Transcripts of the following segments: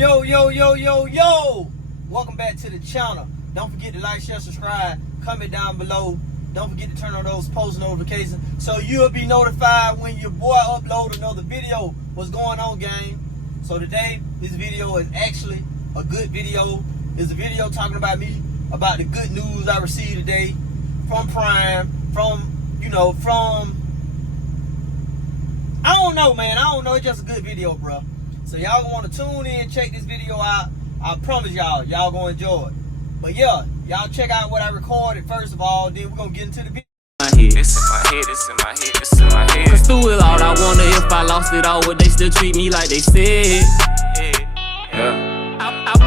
Yo. Welcome back to the channel. Don't forget to like, share, subscribe, comment down below. Don't forget to turn on those post notifications so you'll be notified when your boy upload another video. What's going on, gang? So today, this video is actually a good video. It's a video talking about me, about the good news I received today from Prime, I don't know, man. I don't know. It's just a good video, bro. So y'all want to tune in, check this video out. I promise y'all gonna enjoy it. But yeah, y'all check out what I recorded first of all, then we're gonna get into the video. It's in my head. Cause through it all, I wonder if I lost it all, would they still treat me like they said? Yeah.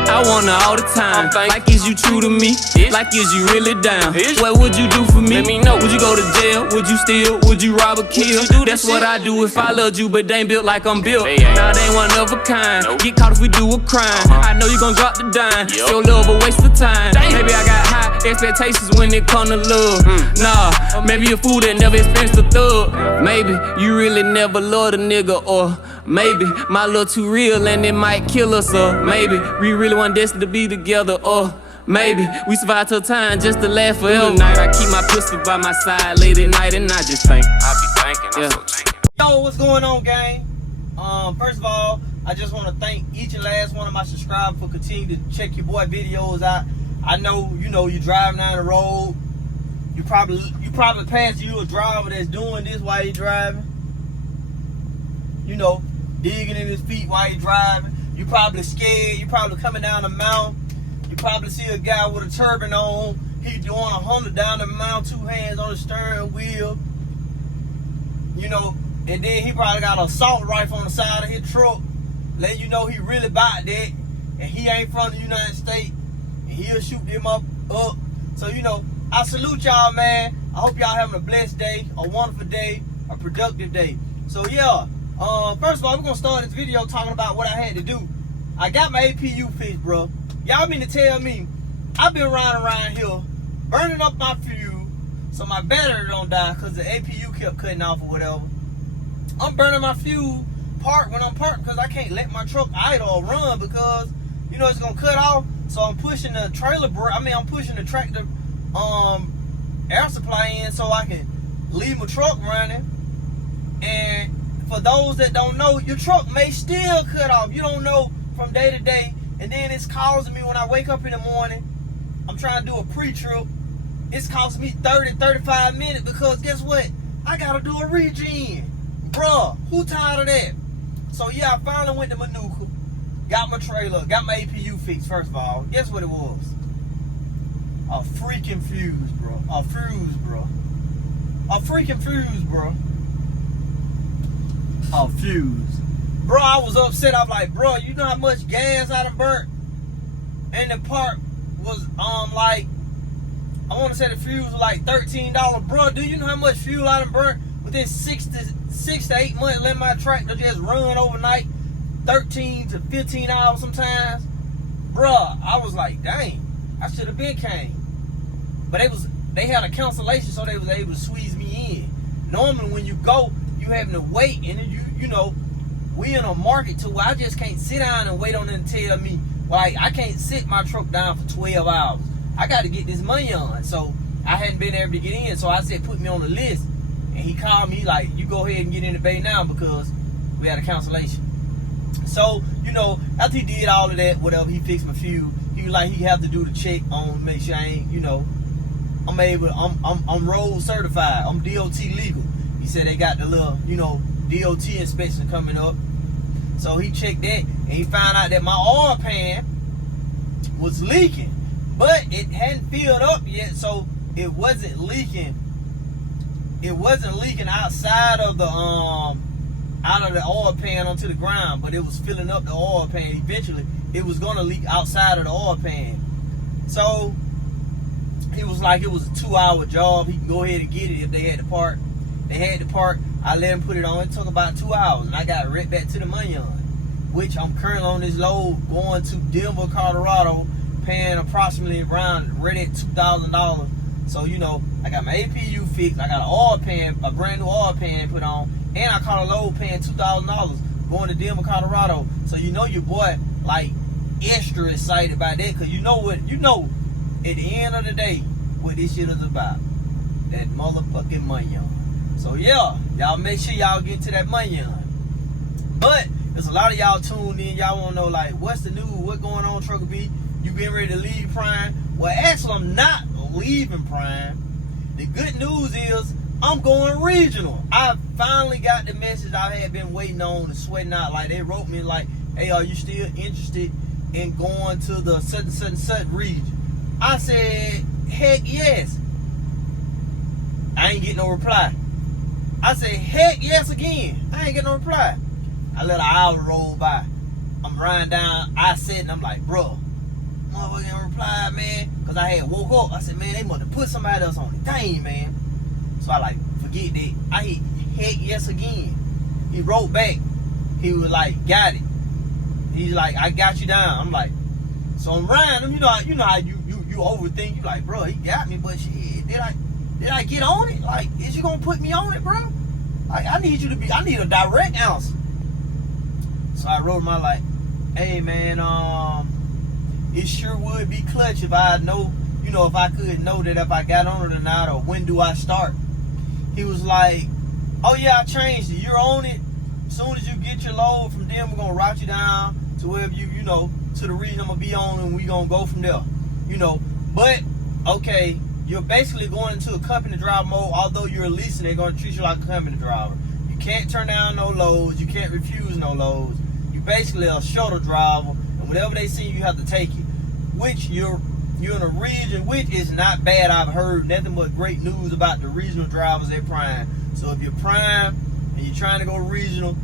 I wonder all the time, like is you true to me? Like is you really down? What would you do for me? Let me know. Would you go to jail? Would you steal? Would you rob or kill? That's what I do if I loved you, but they ain't built like I'm built. Nah, they ain't one of a kind. Get caught if we do a crime. I know you gon' drop the dime. Your love a waste of time. Maybe I got high expectations when it come to love. Nah, maybe a fool that never experienced a thug. Maybe you really never loved a nigga, or maybe my love too real and it might kill us, or maybe we really want destined to be together, or maybe we survive till time just to laugh forever. Night I keep my pistol by my side late at night and I just think. I be thinking, I'm so thinking. Yo, what's going on, gang? First of all, I just want to thank each and last one of my subscribers for continuing to check your boy videos out. I know, you driving down the road. You probably pass you a driver that's doing this while you're driving. Digging in his feet while you're driving. You probably scared. You probably coming down the mountain. You probably see a guy with a turban on. He doing 100 down the mountain, 2 hands on the steering wheel. And then he probably got an assault rifle on the side of his truck, letting you know he really about that, and he ain't from the United States, and he'll shoot them up. So I salute y'all, man. I hope y'all having a blessed day, a wonderful day, a productive day. So yeah. First of all, we're gonna start this video talking about what I had to do. I got my APU fixed, bro. Y'all mean to tell me I've been riding around here burning up my fuel so my battery don't die because the APU kept cutting off or whatever. I'm burning my fuel when I'm parked because I can't let my truck idle or run because it's gonna cut off. So I'm pushing the I'm pushing the tractor air supply in so I can leave my truck running. And for those that don't know, your truck may still cut off. You don't know from day to day. And then it's causing me when I wake up in the morning, I'm trying to do a pre-trip. It's costing me 30, 35 minutes because guess what? I got to do a regen. Bruh, who tired of that? So yeah, I finally went to Manuka, got my trailer, got my APU fixed first of all. Guess what it was? A freaking fuse, bro. A freaking fuse, bro. A fuse. Bro, I was upset. I'm like, bro, you know how much gas I done burnt? And the part was I want to say the fuse was like $13. Bro, do you know how much fuel I done burnt within 6 to 8 months? Let my tractor just run overnight, 13 to 15 hours sometimes. Bro, I was like, dang, I should have been came. But they had a cancellation, so they was able to squeeze me in. Normally when you go, you having to wait, and then we in a market to where I just can't sit down and wait on them to tell me. Like, I can't sit my truck down for 12 hours. I got to get this money on. So I hadn't been able to get in, so I said put me on the list. And he called me like, you go ahead and get in the bay now because we had a cancellation. So after he did all of that, whatever, he fixed my fuel. He was like, he have to do the check on, make sure I ain't, I'm road certified, I'm DOT legal. He said they got the little, DOT inspection coming up. So he checked that and he found out that my oil pan was leaking. But it hadn't filled up yet, so it wasn't leaking. It wasn't leaking outside of the out of the oil pan onto the ground, but it was filling up the oil pan. Eventually, it was gonna leak outside of the oil pan. So he was like, it was a 2-hour job. He can go ahead and get it if they had the part. They had the part. I let him put it on. It took about 2 hours, and I got right back to the money on, which I'm currently on this load going to Denver, Colorado, paying approximately around right at $2,000. So I got my APU fixed. I got an oil pan, a brand new oil pan put on, and I caught a load paying $2,000 going to Denver, Colorado. So your boy, like, extra excited about that, because you know, at the end of the day, what this shit is about. That motherfucking money on. So yeah, y'all make sure y'all get to that money on. But there's a lot of y'all tuned in. Y'all want to know, like, what's the news? What going on, Trucker B? You getting ready to leave Prime? Well, actually, I'm not leaving Prime. The good news is I'm going regional. I finally got the message I had been waiting on and sweating out. Like, they wrote me like, hey, are you still interested in going to the certain region? I said, heck yes. I ain't getting no reply. I said, heck yes again. I ain't getting no reply. I let an hour roll by. I'm riding down I-7 and I'm like, bro, motherfucker ain't reply, man. Because I had woke up. I said, man, they must have put somebody else on the thing, man. So I like, forget that. I hit heck yes again. He wrote back. He was like, got it. He's like, I got you down. I'm like, so I'm riding him. You know how you overthink. You like, bro, he got me, but shit, did I get on it? Like, is you gonna put me on it, bro? Like, I need a direct answer. So I wrote him out like, hey man, it sure would be clutch if I know, if I could know that if I got on it or not, or when do I start? He was like, oh yeah, I changed it. You're on it. As soon as you get your load from them, we're gonna route you down to wherever to the region I'm gonna be on, and we gonna go from there. But okay, you're basically going into a company driver mode. Although you're leasing, they're gonna treat you like a company driver. You can't turn down no loads. You can't refuse no loads. You basically a shuttle driver, and whatever they see, you have to take it. Which you're in a region, which is not bad. I've heard nothing but great news about the regional drivers at Prime. So if you're Prime and you're trying to go regional,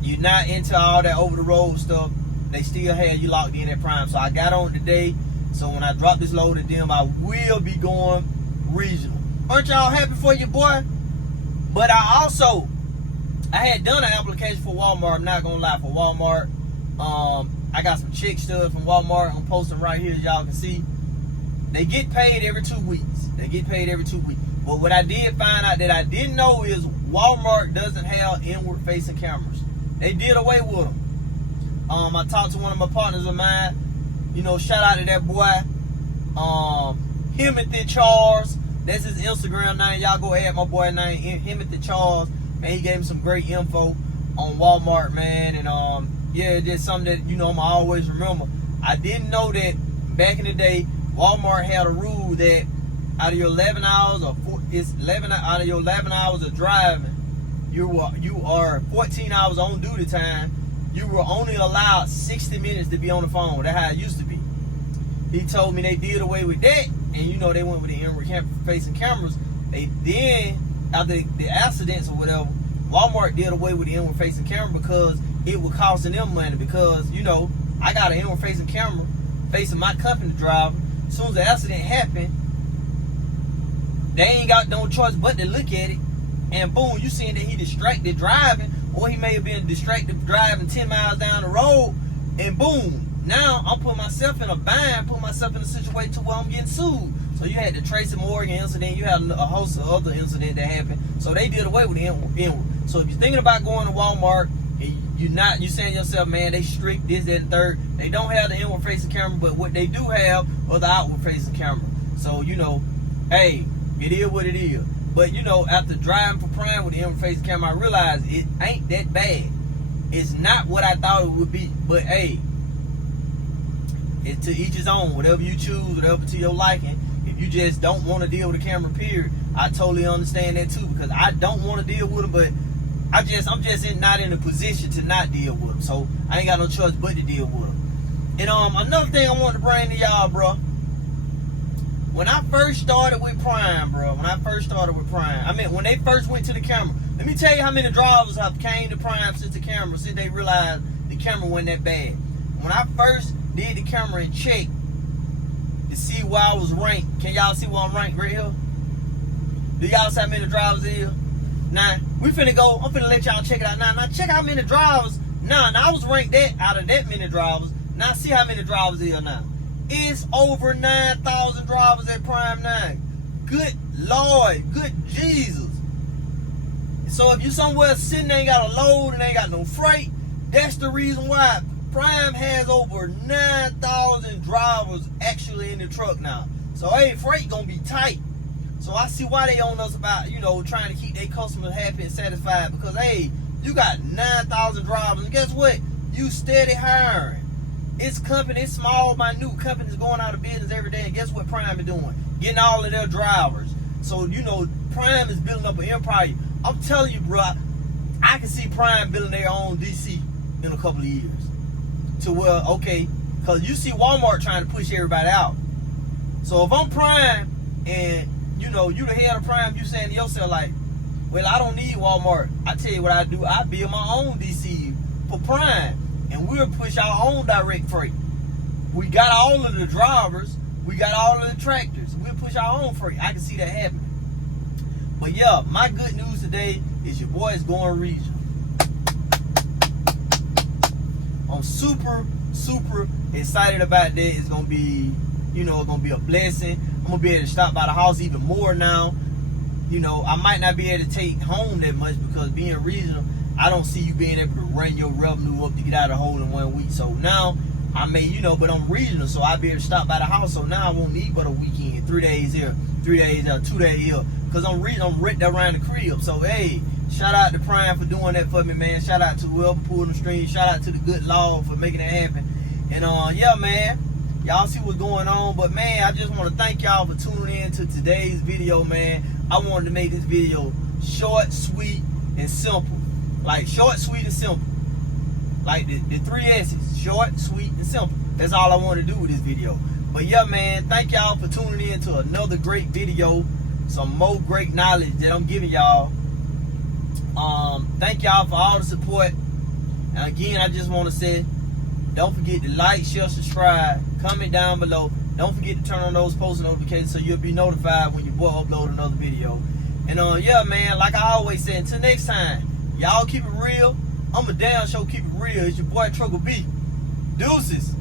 you're not into all that over the road stuff, they still have you locked in at Prime. So I got on today. So when I drop this load at them, I will be going regional. Aren't y'all happy for your boy? But I had done an application for Walmart. I'm not gonna lie, for Walmart. I got some chick stuff from Walmart. I'm posting right here, as y'all can see. They get paid every 2 weeks. But what I did find out that I didn't know is Walmart doesn't have inward facing cameras. They did away with them. I talked to one of my partners of mine. Shout out to that boy, Timothy Charles. That's his Instagram name. Y'all go add my boy name, Timothy Charles. Man, he gave me some great info on Walmart, man. And yeah, just something that I'm always remember. I didn't know that back in the day, Walmart had a rule that out of your 11 hours out of your 11 hours of driving, you are 14 hours on duty time. You were only allowed 60 minutes to be on the phone. That's how it used to be. He told me they did away with that, and they went with the inward facing cameras. After the accidents or whatever, Walmart did away with the inward facing camera because it was costing them money. Because I got an inward facing camera facing my company driver. As soon as the accident happened, they ain't got no choice but to look at it, and boom, you seeing that he distracted driving. Or he may have been distracted driving 10 miles down the road, and boom, now I'm putting myself in a bind, putting myself in a situation to where I'm getting sued. So you had the Tracy Morgan incident, you had a host of other incidents that happened. So they did away with the inward. So if you're thinking about going to Walmart, and you're saying to yourself, man, they strict this, that, and third. They don't have the inward facing camera, but what they do have are the outward facing camera. So hey, it is what it is. But after driving for Prime with the inward facing camera, I realized it ain't that bad. It's not what I thought it would be. But hey, it's to each his own. Whatever you choose, whatever to your liking. If you just don't want to deal with the camera, period, I totally understand that too, because I don't want to deal with them, but I'm just not in a position to not deal with them. So I ain't got no choice but to deal with them. And another thing I want to bring to y'all, bro. When I first started with Prime, bro, when they first went to the camera, let me tell you how many drivers have came to Prime since they realized the camera wasn't that bad. When I first did the camera and checked to see where I was ranked, can y'all see where I'm ranked right here? Do y'all see how many drivers is here? Now, I'm finna let y'all check it out now. Now, check how many drivers. Now, I was ranked out of that many drivers. Now, see how many drivers is here now. It's over 9,000 drivers at Prime 9. Good Lord, good Jesus. So if you somewhere sitting, ain't got a load and ain't got no freight, that's the reason why Prime has over 9,000 drivers actually in the truck now. So hey, freight gonna be tight. So I see why they on us about, you know, trying to keep their customers happy and satisfied, because hey, you got 9,000 drivers, and guess what? You steady hiring. It's companies, small, minute companies going out of business every day, and guess what Prime is doing? Getting all of their drivers. So, you know, Prime is building up an empire. I'm telling you, bro, I can see Prime building their own DC in a couple of years. To where, okay, because you see Walmart trying to push everybody out. So if I'm Prime and, you know, you the head of Prime, you saying to yourself like, well, I don't need Walmart. I tell you what I do. I build my own DC for Prime, and we'll push our own direct freight. We got all of the drivers. We got all of the tractors. We'll push our own freight. I can see that happening. But yeah, my good news today is your boy is going regional. I'm super excited about that. It's gonna be, you know, it's gonna be a blessing. I'm gonna be able to stop by the house even more now. You know, I might not be able to take home that much because being regional, I don't see you being able to run your revenue up to get out of the hole in 1 week. So now I may, you know, but I'm regional, so I'll be able to stop by the house. So now I won't need but a weekend, 3 days here, 3 days there, 2 days here, because I'm regional, I'm right around the crib. So hey, shout out to Prime for doing that for me, man. Shout out to whoever pulled them strings. Shout out to the good Lord for making it happen. And yeah, man, y'all see what's going on. But man, I just want to thank y'all for tuning in to today's video, man. I wanted to make this video short, sweet, and simple. Like short, sweet, and simple. Like the 3 S's, short, sweet, and simple. That's all I want to do with this video. But yeah, man, thank y'all for tuning in to another great video. Some more great knowledge that I'm giving y'all. Thank y'all for all the support. And again, I just want to say, don't forget to like, share, subscribe, comment down below. Don't forget to turn on those post notifications so you'll be notified when your boy upload another video. And yeah, man, like I always say, until next time, y'all keep it real. I'm a damn sure keep it real. It's your boy Truckle B. Deuces.